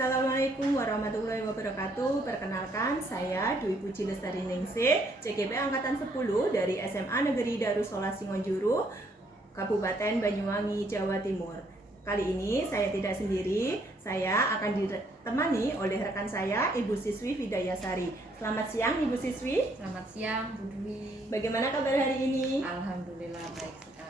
Assalamualaikum warahmatullahi wabarakatuh. Perkenalkan, saya Dwi Puji Lestari Ningsih, CGP Angkatan 10 dari SMA Negeri Darussolah Singonjuru, Kabupaten Banyuwangi, Jawa Timur. Kali ini saya tidak sendiri, saya akan ditemani oleh rekan saya, Ibu Siswi Vidayasari. Selamat siang Ibu Siswi. Selamat siang Bu Dwi. Bagaimana kabar hari ini? Alhamdulillah baik sekali.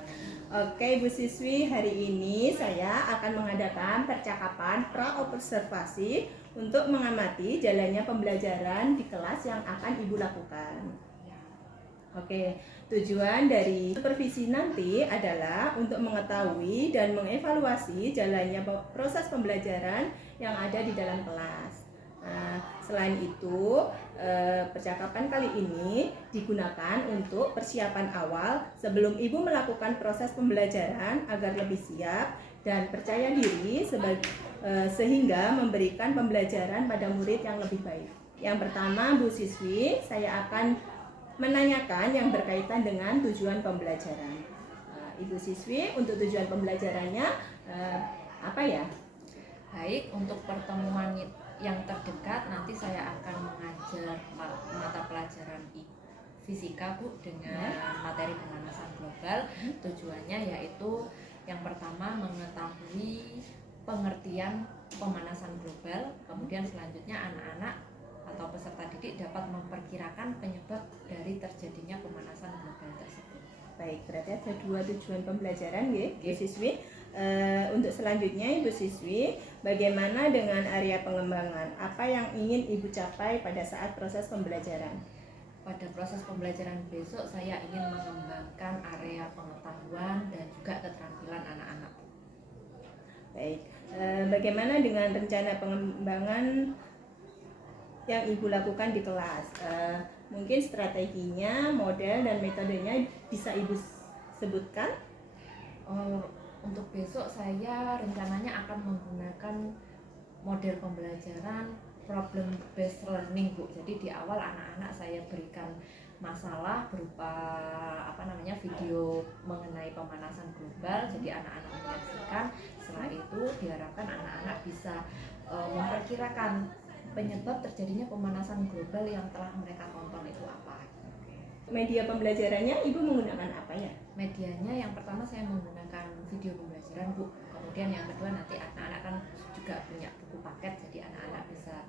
Oke Bu Siswi, hari ini saya akan mengadakan percakapan pra-observasi untuk mengamati jalannya pembelajaran di kelas yang akan Ibu lakukan. Oke, tujuan dari supervisi nanti adalah untuk mengetahui dan mengevaluasi jalannya proses pembelajaran yang ada di dalam kelas. Nah, selain itu, percakapan kali ini digunakan untuk persiapan awal sebelum Ibu melakukan proses pembelajaran agar lebih siap dan percaya diri sehingga memberikan pembelajaran pada murid yang lebih baik. Yang pertama, Bu Siswi, saya akan menanyakan yang berkaitan dengan tujuan pembelajaran. Ibu Siswi, untuk tujuan pembelajarannya apa ya? Baik, untuk pertemuan yang terdekat nanti saya akan mengajar mata pelajaran fisika Bu dengan materi pemanasan global. Tujuannya yaitu yang pertama mengetahui pengertian pemanasan global, kemudian selanjutnya anak-anak atau peserta didik dapat memperkirakan penyebab dari terjadinya pemanasan global tersebut. Baik, berarti ada dua tujuan pembelajaran ya, Bu Siswi. Untuk selanjutnya Ibu Siswi, bagaimana dengan area pengembangan? Apa yang ingin Ibu capai pada saat proses pembelajaran? Pada proses pembelajaran besok saya ingin mengembangkan area pengetahuan dan juga keterampilan anak-anak. Baik, bagaimana dengan rencana pengembangan yang Ibu lakukan di kelas? Mungkin strateginya, model, dan metodenya bisa Ibu sebutkan? Untuk besok saya rencananya akan menggunakan model pembelajaran problem based learning Bu. Jadi di awal anak-anak saya berikan masalah berupa video mengenai pemanasan global. Jadi anak-anak menyaksikan. Setelah itu diharapkan anak-anak bisa memperkirakan penyebab terjadinya pemanasan global yang telah mereka tonton itu apa. Media pembelajarannya Ibu menggunakan apa ya? Medianya yang pertama saya menggunakan video pembelajaran Bu. Kemudian yang kedua nanti anak-anak kan juga punya buku paket, jadi anak-anak bisa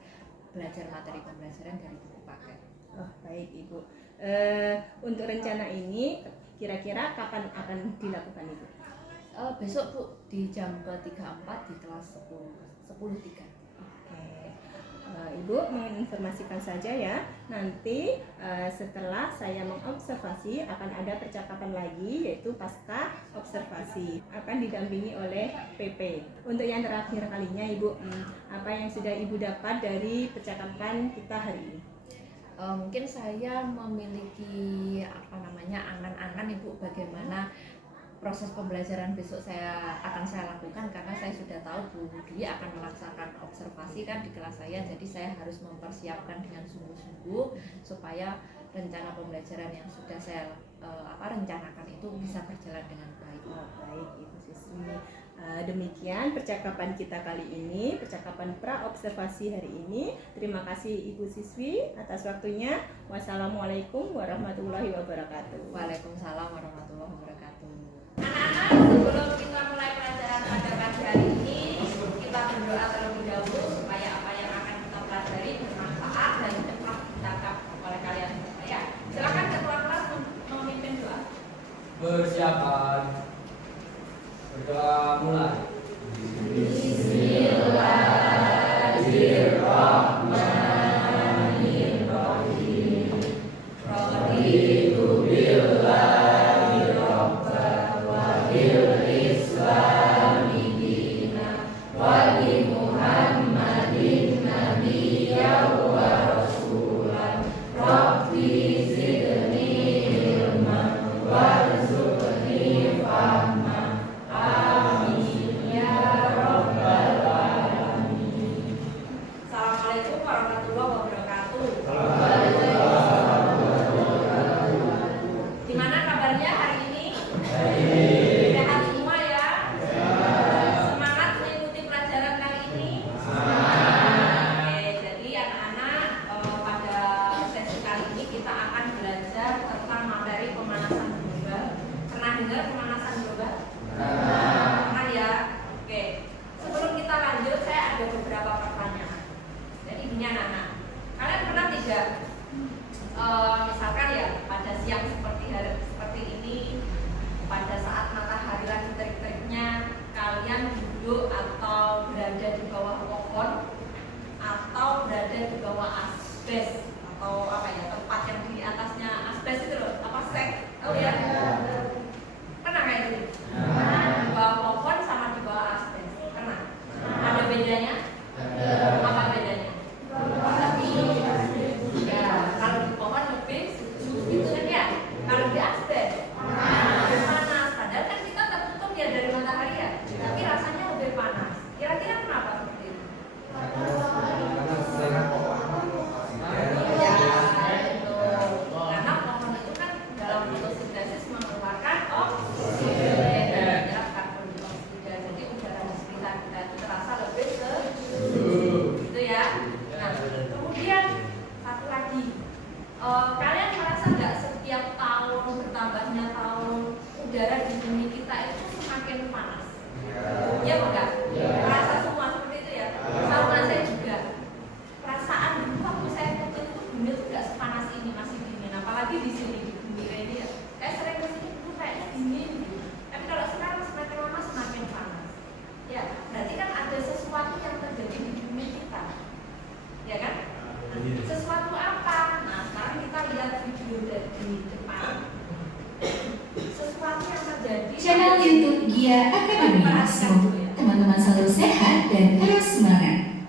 belajar materi pembelajaran dari buku paket. Oh baik Ibu. Untuk rencana ini kira-kira kapan akan dilakukan Ibu? Besok Bu di jam ke-34 di kelas 10.3. Ibu menginformasikan saja ya, nanti setelah saya mengobservasi akan ada percakapan lagi, yaitu pasca observasi, akan didampingi oleh PP. Untuk yang terakhir kalinya Ibu, apa yang sudah Ibu dapat dari percakapan kita hari ini? Mungkin saya memiliki angan-angan Ibu bagaimana proses pembelajaran besok saya lakukan, karena saya sudah tahu Bu Dwi akan melaksanakan observasi kan di kelas saya, jadi saya harus mempersiapkan dengan sungguh-sungguh supaya rencana pembelajaran yang sudah saya rencanakan itu bisa berjalan dengan baik. Baik Ibu Siswi. Demikian percakapan kita kali ini, percakapan pra-observasi hari ini. Terima kasih Ibu Siswi atas waktunya. Wassalamualaikum warahmatullahi wabarakatuh. Waalaikumsalam warahmatullahi wabarakatuh. Anak-anak, sebelum kita mulai pelajaran pada pagi hari ini, kita berdoa terlebih dahulu supaya apa yang akan kita pelajari bermanfaat dan cepat ditangkap oleh kalian semua ya. Silakan ketua kelas memimpin doa. Persiapan. Berdoa mulai. Bismillahirrahmanirrahim. Raditu billahi rabban wa bil islami dina wa bi Muhammad juga misalkan ya pada siang seperti ini, pada saat matahari lagi terik-teriknya, kalian duduk atau berada di bawah pohon atau berada di bawah asbes atau apa ya, tempat yang di atasnya asbes itu loh, apa sek, tahu ya? Pernah kayak gitu? Di bawah pohon sama di bawah asbes, pernah? Ada bedanya? Apa bedanya? Ya, kalau di pohon lebih sejuk gitu kan ya. Kalau di asbes panas. Padahal kan kita tertutup ya dari matahari ya, tapi rasanya lebih panas. Kira-kira kenapa seperti itu? Ya, itu. Karena pohon itu kan dalam fotosintesis mengeluarkan oksigen dan karbon dioksida. Jadi udara di sekitar kita itu terasa lebih sejuk. Gitu ya. Nah, kemudian satu lagi, kalian merasa nggak setiap tahun bertambahnya tahun udara di bumi kita itu semakin panas? Ya enggak? Merasa semua seperti itu ya? Sama saya juga. Perasaan dulu waktu saya kecil itu bumi itu nggak sepanas ini, masih dingin. Apalagi di sini di bumi ini ya. Saya sering kesini dulu kayaknya dingin. Tapi kalau sekarang semakin lama semakin panas. Ya, berarti kan ada sesuatu yang terjadi di bumi kita. Ya kan? Nah, sesuatu apa? Nah, sekarang kita lihat video dari depan. Sesuatu yang terjadi. Channel YouTube Gia Academy. Semoga teman-teman selalu sehat dan terus semangat.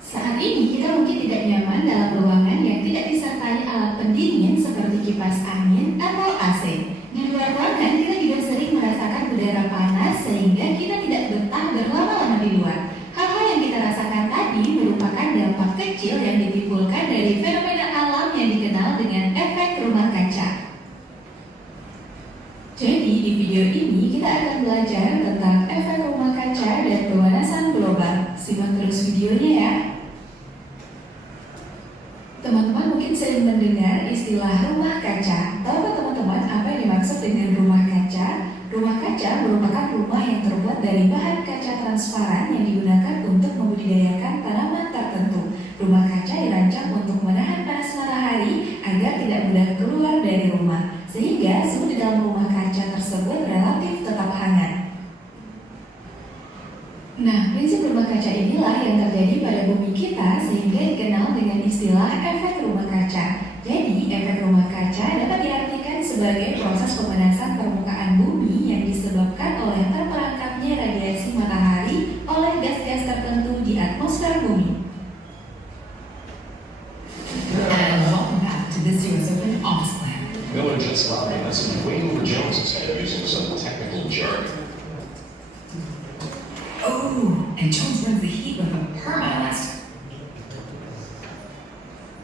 Saat ini kita mungkin tidak nyaman dalam ruangan yang tidak disertai alat pendingin seperti kipas angin atau AC. Di luar ruangan kita juga sering merasakan udara panas sehingga kita tidak betah berlama-lama di luar. Hal-hal yang kita rasakan tadi merupakan dampak kecil yang ditimbulkan dari fenomena alam yang dikenal dengan efek rumah kaca. Jadi di video ini kita akan belajar tentang efek rumah kaca dan pemanasan global. Simak terus videonya ya. Teman-teman mungkin sering mendengar istilah rumah kaca. Tahukah teman-teman apa yang dimaksud dengan rumah kaca? Rumah kaca merupakan rumah yang terbuat dari bahan kaca transparan yang digunakan untuk membudidayakan tanaman tertentu. Rumah kaca dirancang untuk menahan panas matahari agar tidak mudah keluar dari rumah, sehingga suhu di dalam rumah kaca tersebut relatif tetap hangat. Nah, prinsip rumah kaca inilah yang terjadi pada bumi kita sehingga dikenal dengan istilah efek rumah kaca. Jadi, efek rumah kaca dapat diartikan sebagai proses pemanasan permukaan bumi yang disebabkan oleh terperangkapnya radiasi matahari oleh gas-gas tertentu di atmosfer bumi. And welcome back to this year's Open Office Plan. Miller just allowed me to listen way over Jones's head using some technical jargon. Oh, and Jones brings the heat with a perma-elaster.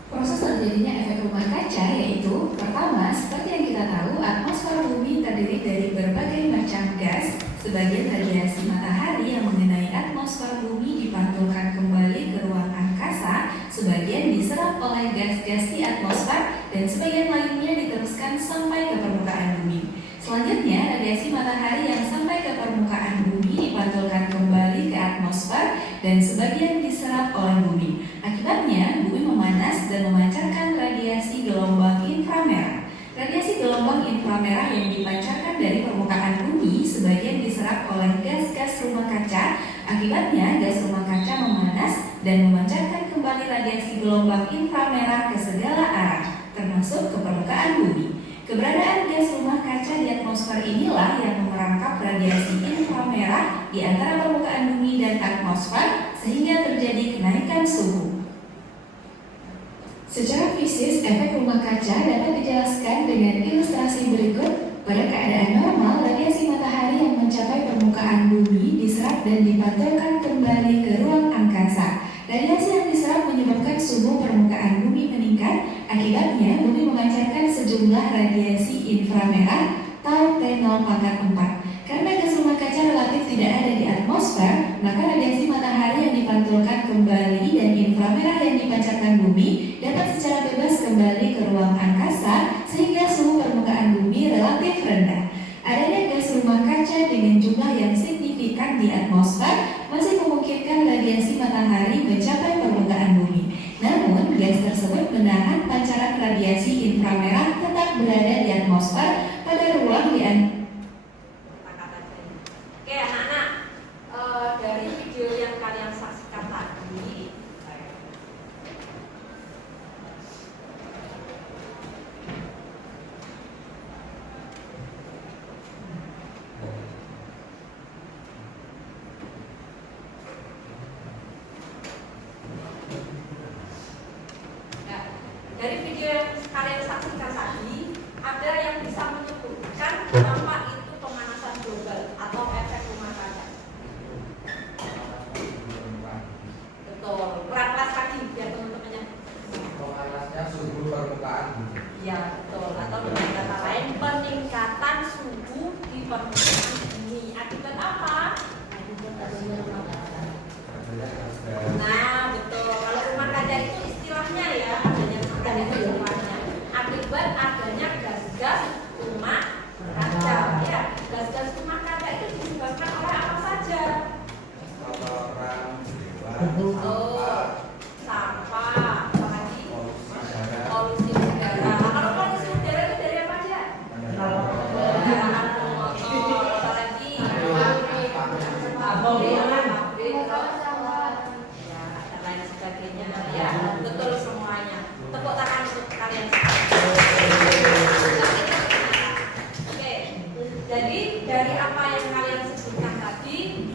Proses terjadinya efek rumah kaca yaitu, pertama, seperti yang kita tahu, atmosfer bumi terdiri dari berbagai macam gas. Sebagian radiasi matahari yang mengenai atmosfer bumi dipantulkan kembali ke ruang angkasa, sebagian diserap oleh gas-gas di atmosfer, dan sebagian lainnya diteruskan sampai ke permukaan bumi. Selanjutnya, radiasi matahari yang sampai ke permukaan bumi dipantulkan kembali ke atmosfer dan sebagian diserap oleh bumi. Akibatnya, bumi memanas dan memancarkan radiasi gelombang inframerah. Radiasi gelombang inframerah yang dipancarkan dari permukaan bumi sebagian diserap oleh gas-gas rumah kaca. Akibatnya, gas rumah kaca memanas dan memancarkan kembali radiasi gelombang inframerah ke segala arah, termasuk ke permukaan bumi. Keberadaan gas rumah kaca di atmosfer inilah yang merangkap radiasi inframerah di antara permukaan bumi dan atmosfer sehingga terjadi kenaikan suhu. Secara fisis, efek rumah kaca dapat dijelaskan dengan ilustrasi berikut. Pada keadaan normal, radiasi matahari yang mencapai permukaan bumi diserap dan dipantulkan kembali ke ruang angkasa. Radiasi yang diserap menyebabkan suhu permukaan bumi meningkat. Akibatnya, bumi memancarkan sejumlah radiasi inframerah atau T0/4. Karena gas rumah kaca relatif tidak ada di atmosfer, maka radiasi matahari yang dipantulkan kembali dan inframerah yang dipancarkan bumi dapat secara bebas kembali ke ruang angkasa sehingga suhu permukaan bumi relatif rendah. Adanya gas rumah kaca dengan jumlah yang signifikan di atmosfer masih memungkinkan radiasi matahari mencapai permukaan bumi. Namun, gas radiasi inframerah tetap berada di atmosfer pada ruang di Oke anak-anak, dari video yang kalian saksikan tadi, dari video yang kalian saksikan tadi, ada yang bisa menyebutkan apa itu pemanasan global atau efek rumah kaca. Betul, kelas lagi biar teman-temannya. Pemanasnya suhu permukaan. Ya betul, atau dengan kata lain peningkatan suhu di permukaan bumi. Akibat apa? Nah betul, kalau rumah kaca itu istilahnya ya, adanya itu semuanya. Akibat adanya gas-gas rumah kaca, ya gas-gas rumah kaca itu disebabkan oleh apa saja? Kotoran, Betul, sampah, apalagi polusi udara. Kalau polusi udara itu dari apa aja? Kendaraan motor, apalagi pabrik, ya dan lain sebagainya. Ya betul semuanya. Tepuk tangan untuk kalian. Oke, jadi dari apa yang kalian sebutkan tadi,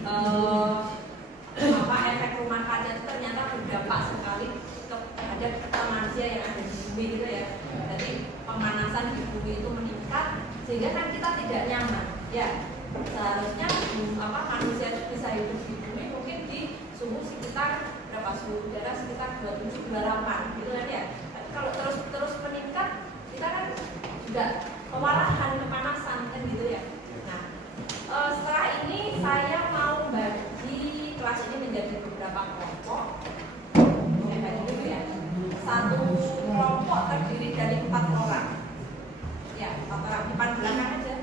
apa efek rumah kaca itu ternyata berdampak sekali terhadap kita manusia yang ada di bumi gitu ya. Jadi pemanasan di bumi itu meningkat sehingga kan kita tidak nyaman. Ya seharusnya manusia itu bisa hidup di bumi mungkin di suhu sekitar berapa, suhu udara sekitar 27-28 gitu kan ya. Tapi kalau terus meningkat kita kan juga kewalahan, kepanasan kan gitu ya. Nah setelah ini saya mau bagi kelas ini menjadi beberapa kelompok. Saya bagi dulu ya. Satu kelompok terdiri dari 4 orang. Ya 4 orang, depan belakang aja.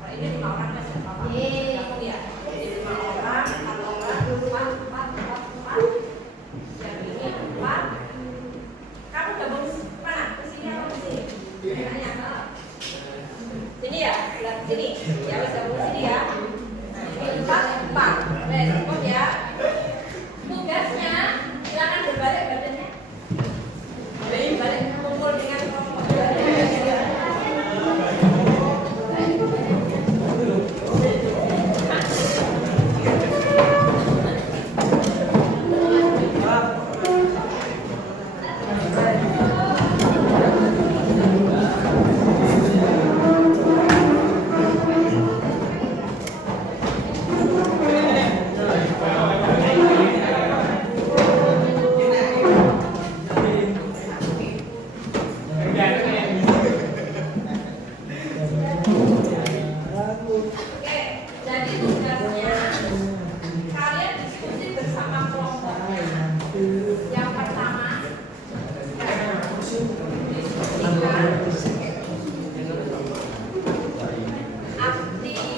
Kalau ini 5 orang aja, apa-apa. Gabung ya. Jadi 5 orang, 4 orang, 4. Yang ini 4. Kamu gabung mana? Ke sini atau ke sini? Enaknya. Sini ya, belah sini. Ya wis gabung sini ya. Nah, ini 4. Wes, cukup ya. Tugasnya silakan berbalik badannya. Balik kumpul dengan kelompok. Oke, jadi tugasnya kalian diskusi bersama kelompoknya. Yang pertama, diskusikan aktivitas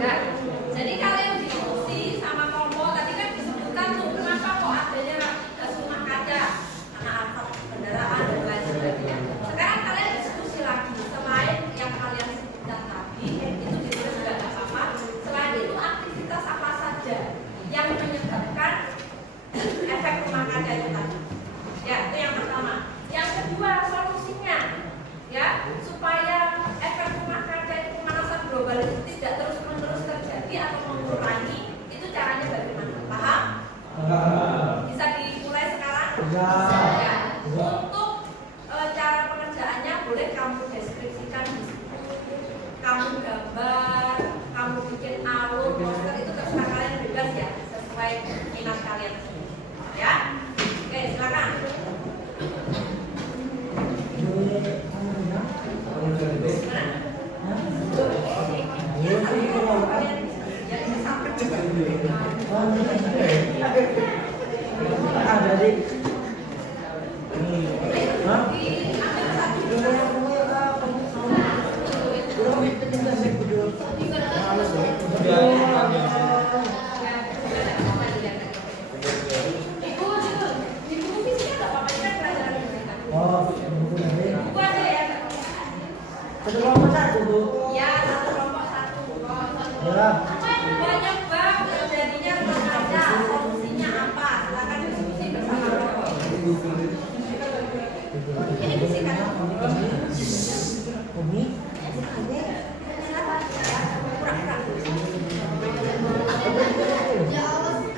Nah, jadi kalian diskusi sama kelompok tadi kan disebutkan tuh kenapa kok adanya gas rumah kaca, karena asap kendaraan dan lain sebagainya. Sekarang kalian diskusi lagi selain yang kalian sebutkan tadi itu ditulis juga nggak apa-apa. Selain itu aktivitas apa saja yang menyebabkan efek rumah kaca itu tadi? Ya, itu yang pertama. Yang kedua solusinya, ya supaya efek rumah kaca Ya. Untuk cara pengerjaannya boleh kamu deskripsikan di situ. Kamu gambar, kamu bikin alur, poster itu terserah kalian bebas ya, sesuai minat kalian. Ya. Oke, silakan. Buku aja ya. Ya, satu kelompok satu. Banyak bang, terjadinya remaja, solusinya apa? Silakan diskusi bersama kelompok. Ini bisikan. Pura-pura.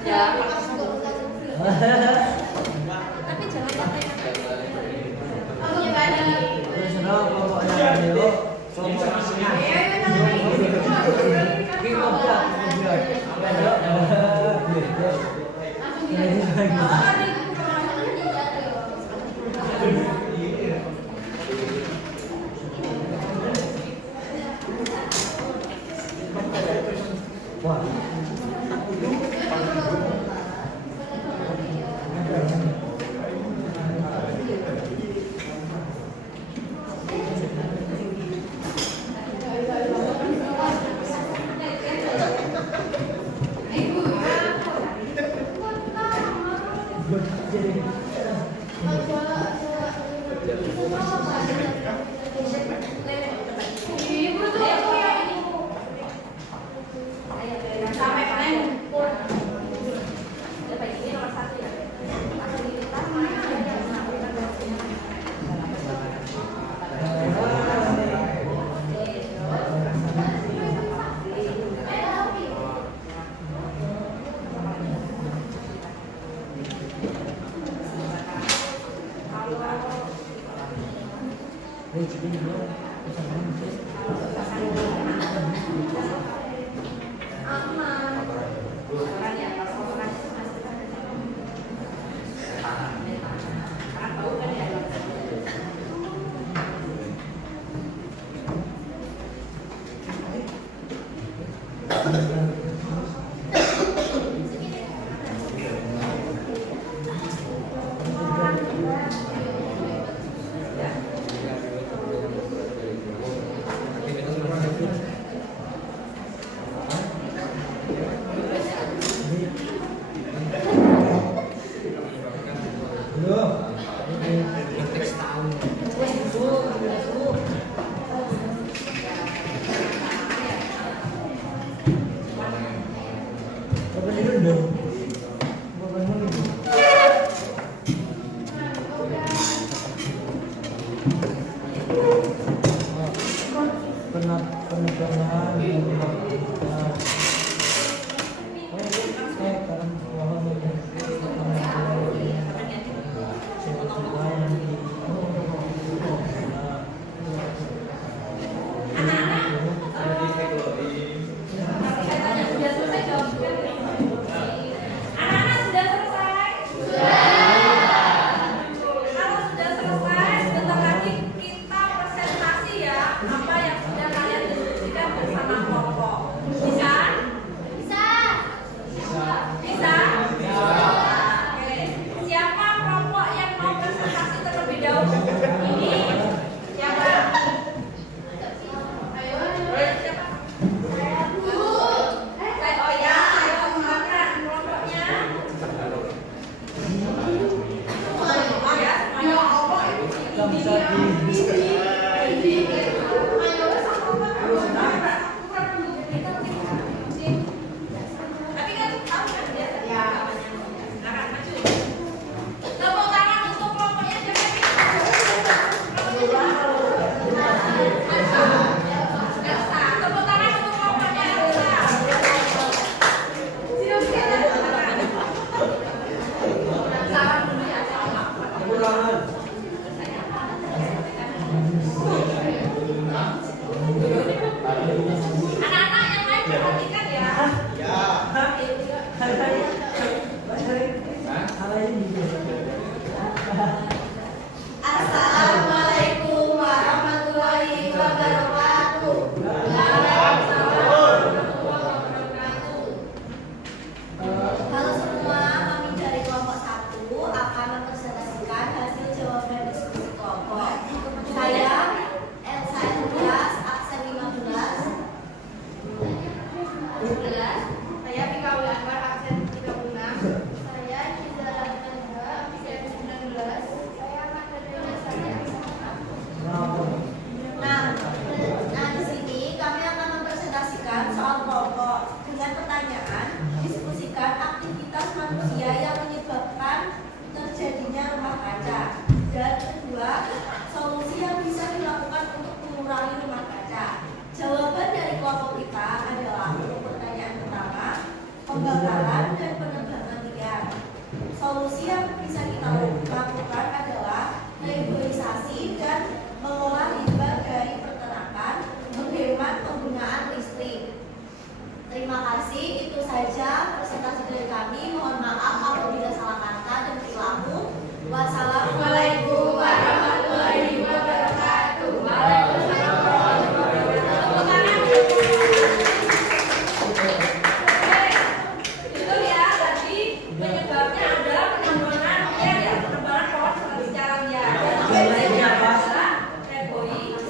Ya, tapi jangan pakai sampai kalian ngumpul. Ini nomor 1 ya. Apa yang sudah kalian diskusikan bersama kelompok? Bisa?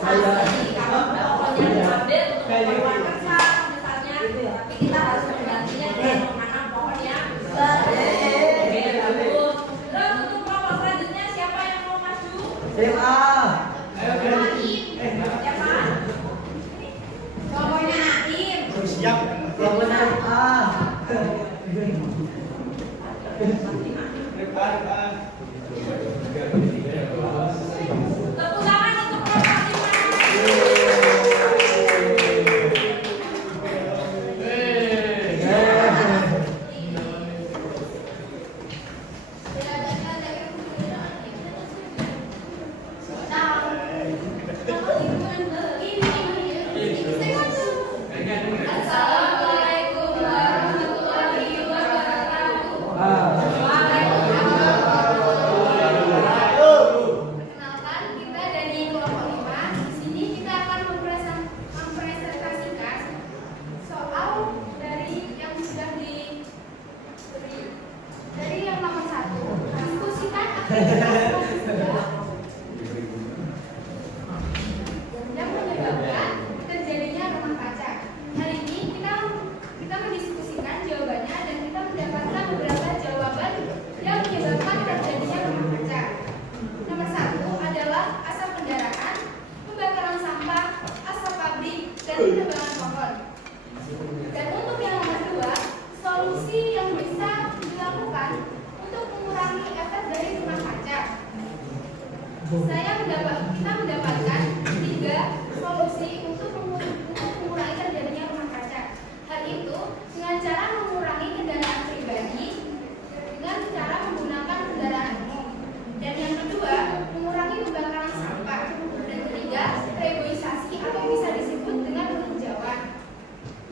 mobilisasi kalau pokoknya diambil untuk keperluan kerja misalnya, tapi kita harus menggantinya dengan menanam pohon yang Oke, bagus. Terus untuk kelompok selanjutnya siapa yang mau maju? SMA. Naim. Siapa? Kelompoknya Naim. Siap. Kelompoknya A. Tepuk tangan untuk kelompok 5. Assalamualaikum warahmatullahi wabarakatuh. Perkenalkan, kita dari kelompok 5. Di sini kita akan mempresentasikan soal dari yang sudah diberi dari yang nomor 1. Diskusikan aktivitas yang menyebabkan terjadinya rumah kaca. Hari ini kita mendiskusikan jawabannya dan kita mendapatkan beberapa jawaban yang menyebabkan terjadinya rumah kaca. Nomor 1 adalah asap kendaraan, pembakaran sampah, asap pabrik, dan penebangan pohon. Dan untuk yang nomor 2, solusi yang bisa dilakukan untuk mengurangi efek dari rumah kaca. Kita mendapatkan 3 solusi untuk mengurangi terjadinya rumah kaca. Hal itu dengan cara mengurangi kendaraan pribadi dengan cara menggunakan kendaraan umum. Dan yang kedua, mengurangi pembakaran sampah. Dan ketiga, reboisasi atau bisa disebut dengan penghijauan.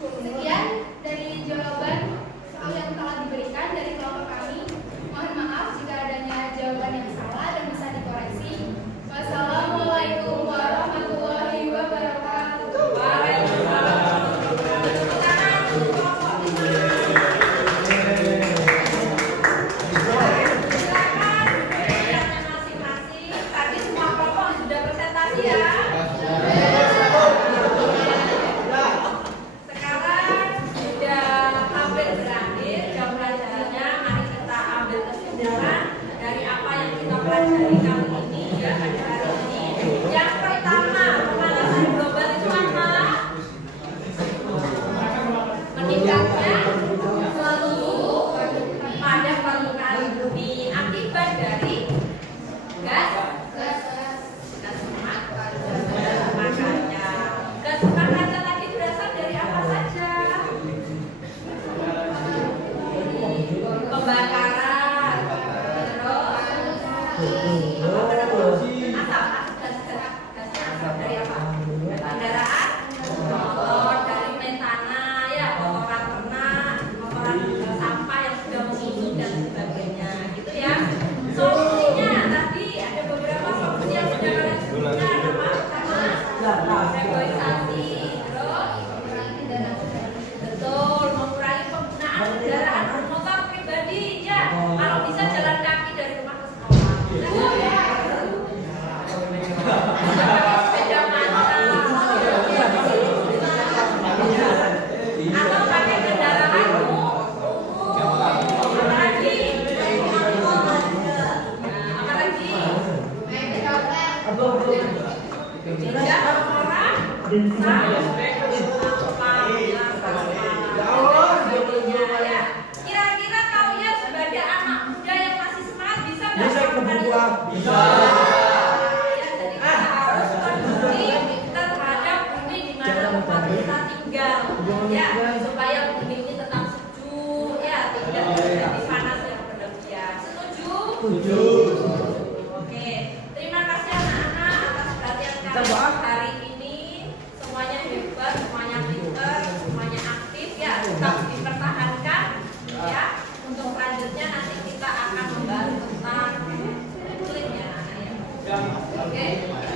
Sekian dari jawaban soal yang telah diberikan dari kelompok kami. Mohon maaf jika adanya jawaban yang salah dan bisa dikoreksi. Wassalamualaikum warahmatullahi wabarakatuh. Waalaikumsalam. Tepuk tangan untuk kelompok 5. Silakan pertanyaannya masing-masing. Tadi semua kelompok sudah presentasi ya. Sekarang sudah hampir berakhir jam pelajarannya. Mari kita ambil kesimpulan dari apa yang kita pelajari kali ini ya pada hari ini. Yang pertama, pemanasan global itu apa? Meningkatnya suhu pada permukaan bumi akibat dari gas rumah kaca. Gas rumah kaca tadi berasal dari apa saja? Pembakaran, terus asap dari apa? Kendaraan, motor, dari metana, ya kotoran ternak, kotoran sampah yang sudah membusuk dan sebagainya, gitu ya. Solusinya tadi ada beberapa solusi yang sudah kalian sebutkan. Apa? Reboisasi, terus betul mengurangi penggunaan kendaraan bermotor pribadi, ya. Kalau bisa jalan kaki dari rumah ke sekolah. Sepeda motor. Atau pakai kendaraan umum. Apa lagi? Apa lagi? Tidak orang ya. Kira-kira kalian sebagai anak muda yang masih semangat bisa nggak melakukan itu? Bisa. Ya, jadi kita harus peduli terhadap bumi di mana tempat kita tinggal, ya, supaya bumi ini tetap sejuk, ya, tidak terjadi panas yang berlebihan. Setuju? Oke, terima kasih anak-anak atas perhatian kalian hari ini. Semuanya hebat, semuanya pintar, semuanya aktif, ya, tetap dipertahankan, ya. Untuk selanjutnya nanti kita akan membahas tentang kulit ya, anak-anak, ya. Oke,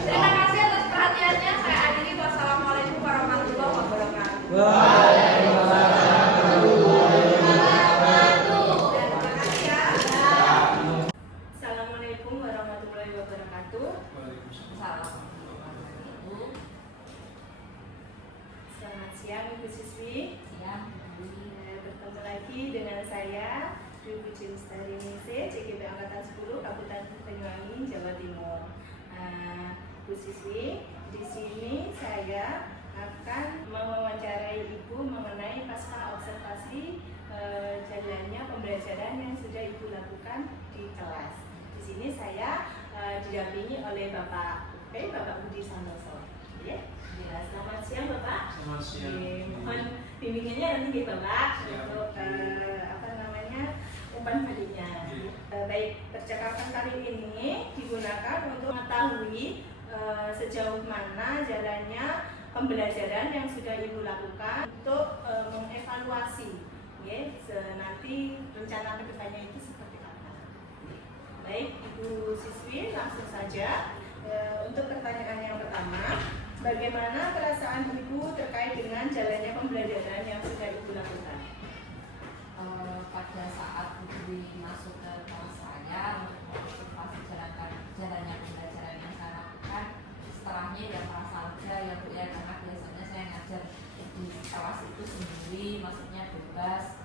terima kasih atas perhatiannya. Saya akhiri. Wassalamualaikum warahmatullahi wabarakatuh. Terima kasih ya. Assalamualaikum warahmatullahi wabarakatuh. Salam. Ibu. siang Ibu Siswi. Siang, Bertemu lagi dengan saya Ibu Lestari Ningsih, CGP Angkatan 10 Kabupaten Banyuwangi, Jawa Timur. Bu Siswi, di sini saya akan mewawancarai Ibu mengenai pasca observasi jalannya pembelajaran yang sudah Ibu lakukan di kelas. Di sini saya didampingi oleh Bapak Budi Santoso. Ya, selamat siang Bapak. Selamat siang. Mohon bimbingannya nanti Bapak Siap. untuk umpan baliknya. Baik, percakapan kali ini digunakan untuk mengetahui sejauh mana jalannya pembelajaran yang sudah Ibu lakukan untuk mengevaluasi nanti rencana kedepannya itu seperti apa. Baik, Ibu Siswi, langsung saja untuk pertanyaan yang pertama, bagaimana perasaan Ibu terkait dengan jalannya pembelajaran yang sudah Ibu lakukan? Pada saat Ibu masuk ke kelas saya untuk mengobservasi jalannya pembelajaran yang saya lakukan, setelahnya ya merasa lega ya Bu ya, karena biasanya saya ngajar di kelas itu sendiri, maksudnya bebas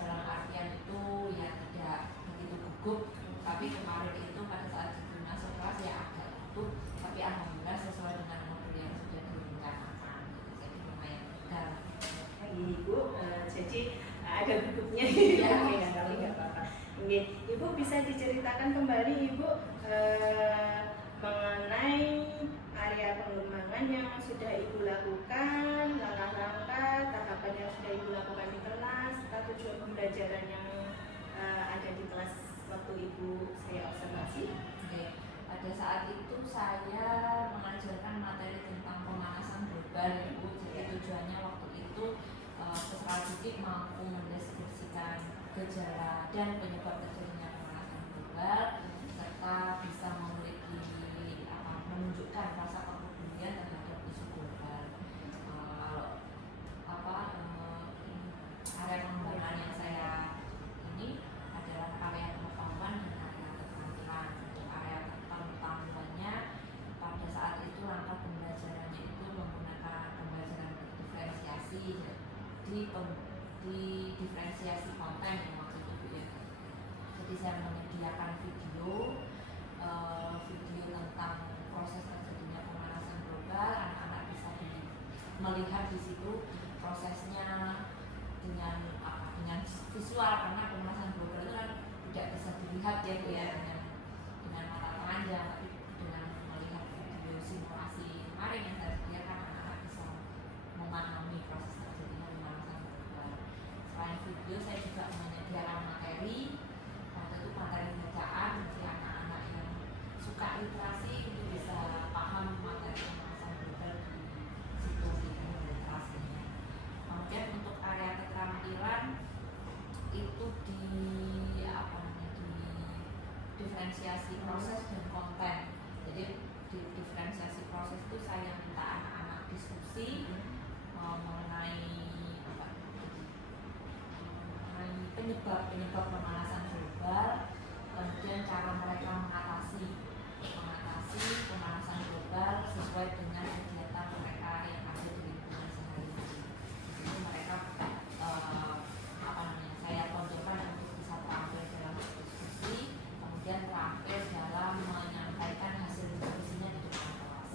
dalam artian itu ya tidak begitu gugup. Tapi kemarin itu pada saat Ibu masuk kelas ya agak gugup, tapi alhamdulillah sesuai dengan modul yang sudah direncanakan, jadi lumayan lega. Ibu, jadi ada gugupnya. Ya, Tapi nggak apa-apa. Ibu bisa diceritakan kembali Ibu mengenai area pengembangan yang sudah Ibu lakukan, langkah-langkah, tahapan yang sudah Ibu lakukan di kelas, serta tujuan pembelajaran yang ada di kelas waktu Ibu saya observasi. Oke. Pada saat itu saya mengajarkan materi tentang pemanasan global Ibu. Jadi tujuannya waktu itu secara didik mampu mendeskripsikan gejala dan penyebab terjadinya pemanasan global, serta bisa memiliki menunjukkan rasa kepedulian terhadap isu global. Area pengembangan yang saya ini adalah area pengetahuan dan area keterampilan. Untuk area pengetahuannya pada saat itu langkah pembelajarannya itu menggunakan pembelajaran diferensiasi di diferensiasi konten yang waktu itu ya. Jadi saya menyediakan video tentang proses terjadinya pemanasan global. Anak-anak bisa melihat di situ prosesnya dengan visual, karena pemanasan global itu kan tidak bisa dilihat ya Bu ya dengan mata telanjang, tapi dengan melihat video simulasi kemarin yang saya sediakan, anak-anak bisa memahami proses terjadinya pemanasan global. Selain video, saya juga menyediakan materi. Waktu itu materi bacaan, jadi anak-anak yang suka literasi itu bisa paham materi pemanasan global di situ di literasinya. Kemudian untuk area keterampilan itu di diferensiasi proses dan konten. Jadi di diferensiasi proses itu saya minta anak-anak diskusi mengenai penyebab pemanasan global, kemudian cara mereka mengatasi pemanasan global sesuai dengan kegiatan mereka yang ada di lingkungan sehari-hari. Jadi mereka saya tonjolkan untuk bisa terampil dalam diskusi, kemudian terampil dalam menyampaikan hasil diskusinya di depan kelas.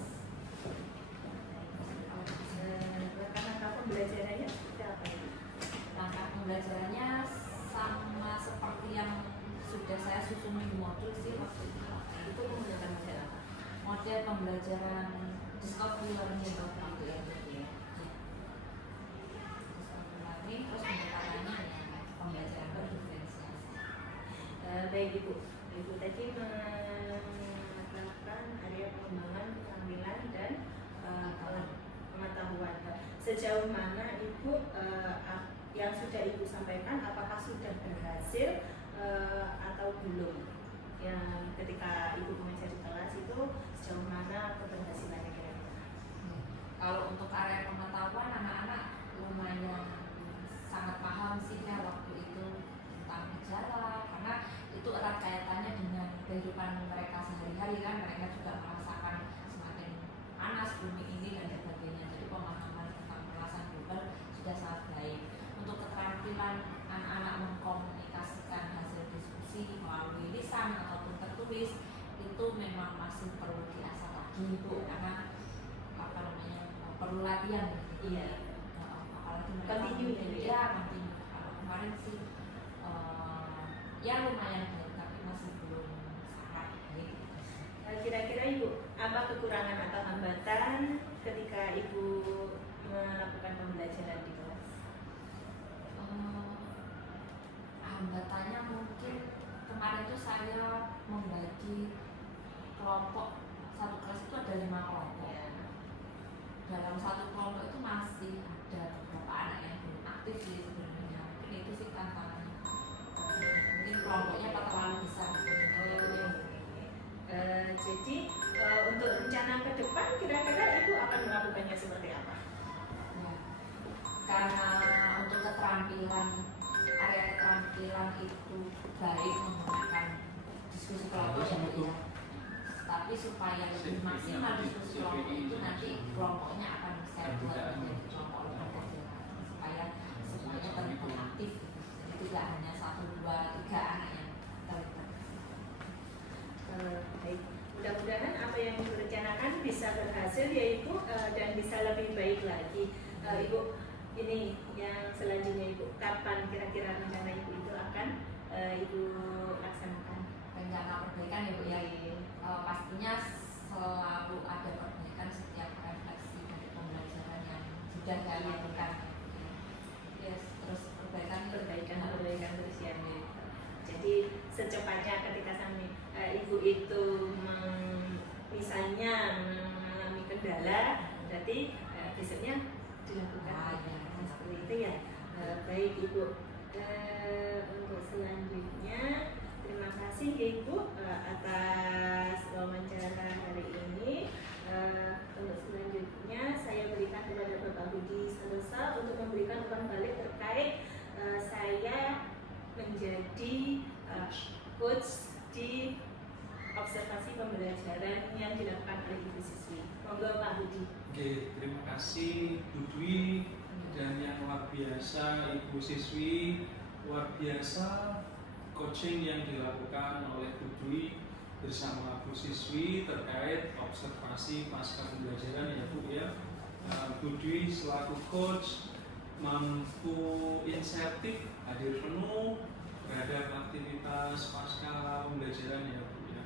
Langkah pembelajarannya seperti apa ini? Langkah pembelajarannya sama seperti yang sudah saya susun di modul sih waktu itu. Itu menggunakan model apa? Model pembelajaran discovery learning waktu itu ya. Discovery learning, terus pendekatannya ya pembelajaran berdiferensiasi. Baik Ibu tadi menerapkan area pengembangan keterampilan dan pengetahuan. Sejauh mana Ibu yang sudah Ibu sampaikan, apakah sudah berhasil atau belum? Yang ketika Ibu mengajar di kelas itu sejauh mana keberhasilannya kira-kira? Kalau untuk area pengetahuan, anak-anak lumayan sangat paham sih ya waktu itu tentang gejala, karena itu erat kaitannya dengan kehidupan mereka sehari-hari kan, mereka juga merasakan semakin panas bumi ini dan sebagainya. Jadi pemahaman tentang sudah sangat baik. Untuk keterampilan anak-anak mengkomunikasikan hasil diskusi melalui lisan ataupun tertulis itu memang masih perlu diasah lagi Bu, karena apa namanya perlu latihan. Iya. Apalagi mereka Continue gitu ya? ya nanti kalau kemarin sih ya lumayan baik tapi masih belum sangat baik. Kira-kira Ibu, apa kekurangan atau hambatan ketika Ibu melakukan pembelajaran di kelas? Hambatannya mungkin kemarin tuh saya membagi kelompok, satu kelas itu ada 5 kelompok. Ya. Dalam satu kelompok itu masih ada beberapa anak yang belum aktif sih sebenarnya. Mungkin itu sih tantangannya. Mungkin kelompoknya terlalu besar. Jadi untuk rencana ke depan kira-kira Ibu akan melakukannya seperti apa? Ya. Karena untuk keterampilan area keterampilan itu baik menggunakan diskusi kelompok ya. Tapi supaya lebih maksimal diskusi kelompok itu nanti kelompoknya akan saya buat menjadi kelompok lembaga supaya terlibat aktif. Jadi tidak hanya 1, 2, 3 anak yang terlibat. Baik, mudah-mudahan apa yang Ibu rencanakan bisa berhasil yaitu dan bisa lebih baik lagi. Ibu, ini yang selanjutnya Ibu, kapan kira-kira rencana Ibu itu akan Ibu laksanakan? Rencana perbaikan ya Bu ya. Pastinya selalu ada perbaikan setiap refleksi dari pembelajaran yang sudah saya lakukan. Yes, terus perbaikan terus ya. Jadi secepatnya ketika sampai Ibu itu misalnya mengalami kendala, berarti besoknya dilakukan. Seperti itu ya. Baik Ibu. Untuk selanjutnya terima kasih ya Ibu atas wawancara hari ini. Untuk selanjutnya saya berikan kepada Bapak Budi Santosa untuk memberikan umpan balik terkait saya menjadi coach di observasi pembelajaran yang dilakukan oleh Ibu siswi. Monggo Pak Budi. Oke, terima kasih Bu Dwi dan yang luar biasa Ibu siswi, luar biasa coaching yang dilakukan oleh Bu Dwi bersama Bu siswi terkait observasi pasca pembelajaran ya Bu ya. Bu Dwi selaku coach mampu inisiatif hadir penuh terhadap aktivitas pasca pembelajaran ya Bu ya.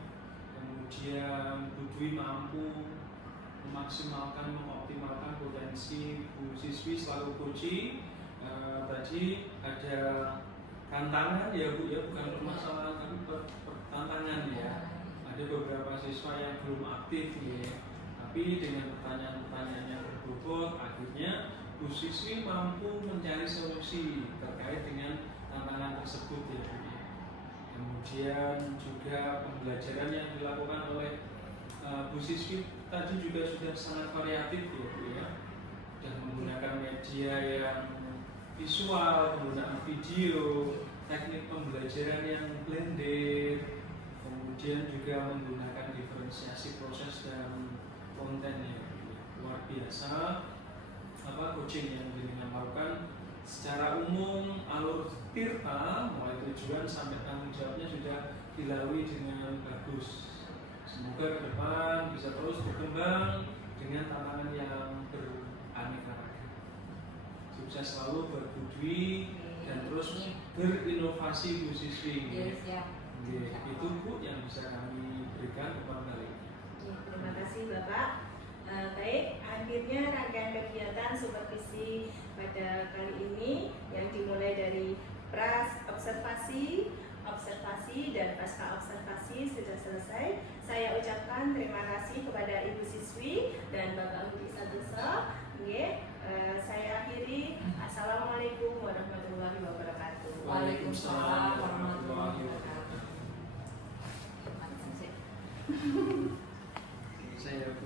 Kemudian Bu Dwi mampu memaksimalkan, mengoptimalkan potensi Bu siswi selalu coaching. Tadi ada tantangan ya Bu ya, bukan permasalahan tapi tantangan ya. Ada beberapa siswa yang belum aktif ya, tapi dengan pertanyaan-pertanyaan yang berbobot akhirnya Bu siswi mampu mencari solusi terkait dengan tantangan tersebut ya Bu ya. Kemudian juga pembelajaran yang dilakukan oleh Bu siswi tadi juga sudah sangat variatif ya Bu ya. Sudah menggunakan media yang visual, penggunaan video, teknik pembelajaran yang blended, kemudian juga menggunakan diferensiasi proses dan konten ya. Luar biasa coaching yang dirinya lakukan secara umum. Alur tirta mulai tujuan sampai tanggung jawabnya sudah dilalui dengan bagus. Semoga ke depan bisa terus berkembang dengan tantangan yang beraneka ragam. Sukses selalu buat Bu Dwi dan terus berinovasi Bu siswi. Yes, ya. Itu Bu yang bisa kami berikan umpan balik. Terima kasih Bapak. Baik, akhirnya rangkaian kegiatan supervisi pada kali ini yang dimulai dari observasi dan pasca observasi sudah selesai. Saya ucapkan terima kasih kepada Ibu siswi dan Bapak Budi Santosa. Saya akhiri. Assalamualaikum warahmatullahi wabarakatuh. Waalaikumsalam warahmatullahi wabarakatuh. Saya